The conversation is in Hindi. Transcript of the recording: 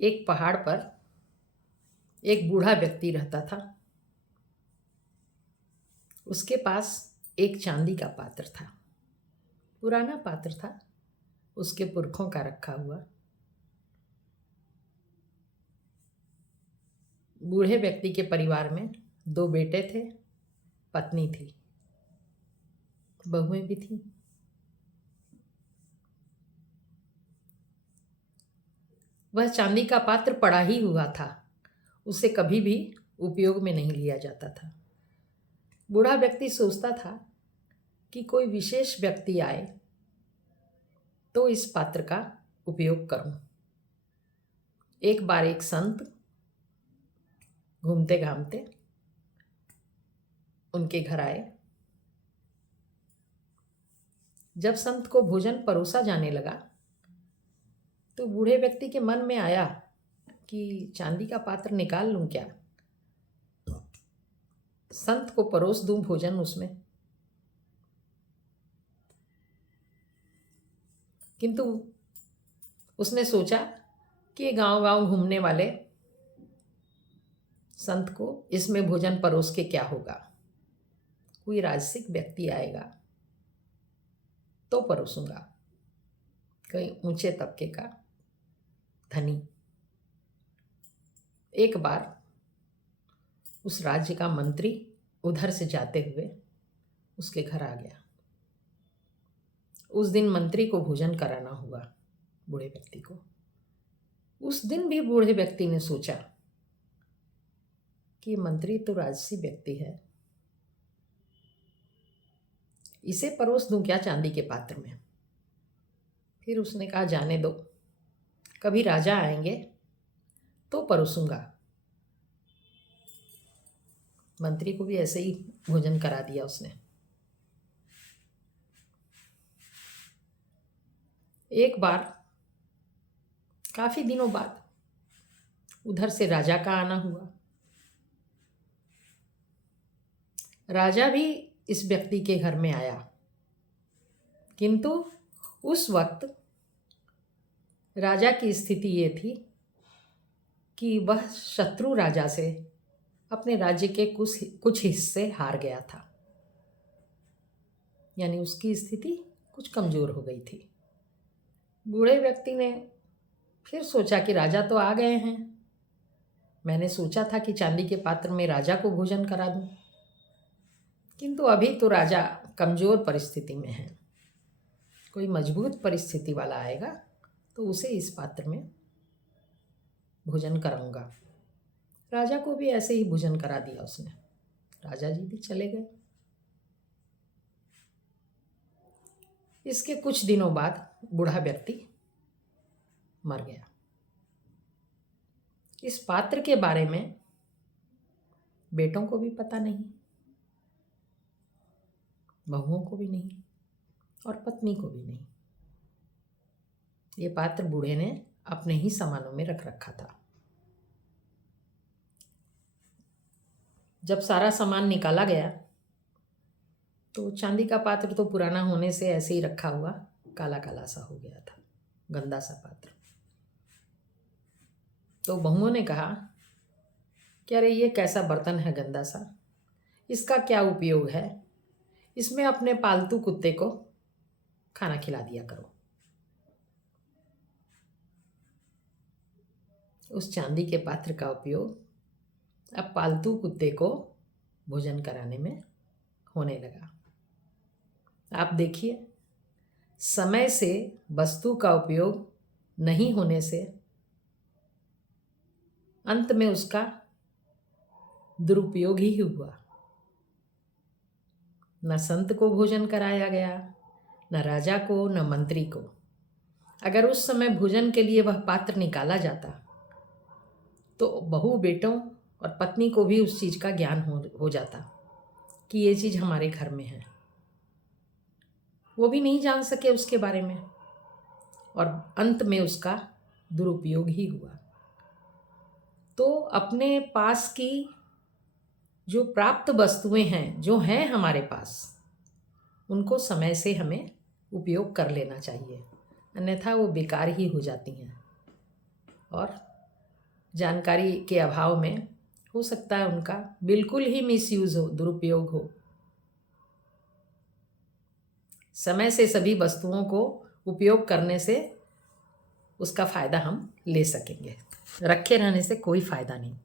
एक पहाड़ पर एक बूढ़ा व्यक्ति रहता था। उसके पास एक चांदी का पात्र था। पुराना पात्र था, उसके पुरखों का रखा हुआ। बूढ़े व्यक्ति के परिवार में 2 बेटे थे, पत्नी थी, बहुएं भी थीं। वह चांदी का पात्र पड़ा ही हुआ था, उसे कभी भी उपयोग में नहीं लिया जाता था। बूढ़ा व्यक्ति सोचता था कि कोई विशेष व्यक्ति आए तो इस पात्र का उपयोग करूं। एक बार एक संत घूमते घामते उनके घर आए। जब संत को भोजन परोसा जाने लगा तो बूढ़े व्यक्ति के मन में आया कि चांदी का पात्र निकाल लूं क्या, संत को परोस दूं भोजन उसमें। किंतु उसने सोचा कि गांव गांव घूमने वाले संत को इसमें भोजन परोस के क्या होगा, कोई राजसिक व्यक्ति आएगा तो परोसूंगा, कहीं ऊंचे तबके का धनी। एक बार उस राज्य का मंत्री उधर से जाते हुए उसके घर आ गया। उस दिन मंत्री को भोजन कराना हुआ बूढ़े व्यक्ति को। उस दिन भी बूढ़े व्यक्ति ने सोचा कि मंत्री तो राजसी व्यक्ति है, इसे परोस दूं क्या चांदी के पात्र में। फिर उसने कहा जाने दो, कभी राजा आएंगे तो परोसूंगा। मंत्री को भी ऐसे ही भोजन करा दिया उसने। एक बार काफी दिनों बाद उधर से राजा का आना हुआ। राजा भी इस व्यक्ति के घर में आया, किंतु उस वक्त राजा की स्थिति ये थी कि वह शत्रु राजा से अपने राज्य के कुछ हिस्से हार गया था, यानी उसकी स्थिति कुछ कमजोर हो गई थी। बूढ़े व्यक्ति ने फिर सोचा कि राजा तो आ गए हैं, मैंने सोचा था कि चांदी के पात्र में राजा को भोजन करा दूं, किंतु अभी तो राजा कमजोर परिस्थिति में है, कोई मजबूत परिस्थिति वाला आएगा तो उसे इस पात्र में भोजन कराऊंगा। राजा को भी ऐसे ही भोजन करा दिया उसने। राजा जी भी चले गए। इसके कुछ दिनों बाद बूढ़ा व्यक्ति मर गया। इस पात्र के बारे में बेटों को भी पता नहीं, बहुओं को भी नहीं और पत्नी को भी नहीं। ये पात्र बूढ़े ने अपने ही सामानों में रख रखा था। जब सारा सामान निकाला गया तो चांदी का पात्र तो पुराना होने से ऐसे ही रखा हुआ काला काला सा हो गया था, गंदा सा पात्र। तो बहुओं ने कहा कि अरे ये कैसा बर्तन है गंदा सा, इसका क्या उपयोग है, इसमें अपने पालतू कुत्ते को खाना खिला दिया करो। उस चांदी के पात्र का उपयोग अब पालतू कुत्ते को भोजन कराने में होने लगा। आप देखिए, समय से वस्तु का उपयोग नहीं होने से अंत में उसका दुरुपयोग ही हुआ। न संत को भोजन कराया गया, न राजा को, न मंत्री को। अगर उस समय भोजन के लिए वह पात्र निकाला जाता तो बहू बेटों और पत्नी को भी उस चीज़ का ज्ञान हो जाता कि ये चीज़ हमारे घर में है। वो भी नहीं जान सके उसके बारे में और अंत में उसका दुरुपयोग ही हुआ। तो अपने पास की जो प्राप्त वस्तुएं हैं, जो हैं हमारे पास, उनको समय से हमें उपयोग कर लेना चाहिए, अन्यथा वो बेकार ही हो जाती हैं और जानकारी के अभाव में हो सकता है उनका बिल्कुल ही मिसयूज़ हो, दुरुपयोग हो। समय से सभी वस्तुओं को उपयोग करने से उसका फ़ायदा हम ले सकेंगे। रखे रहने से कोई फ़ायदा नहीं।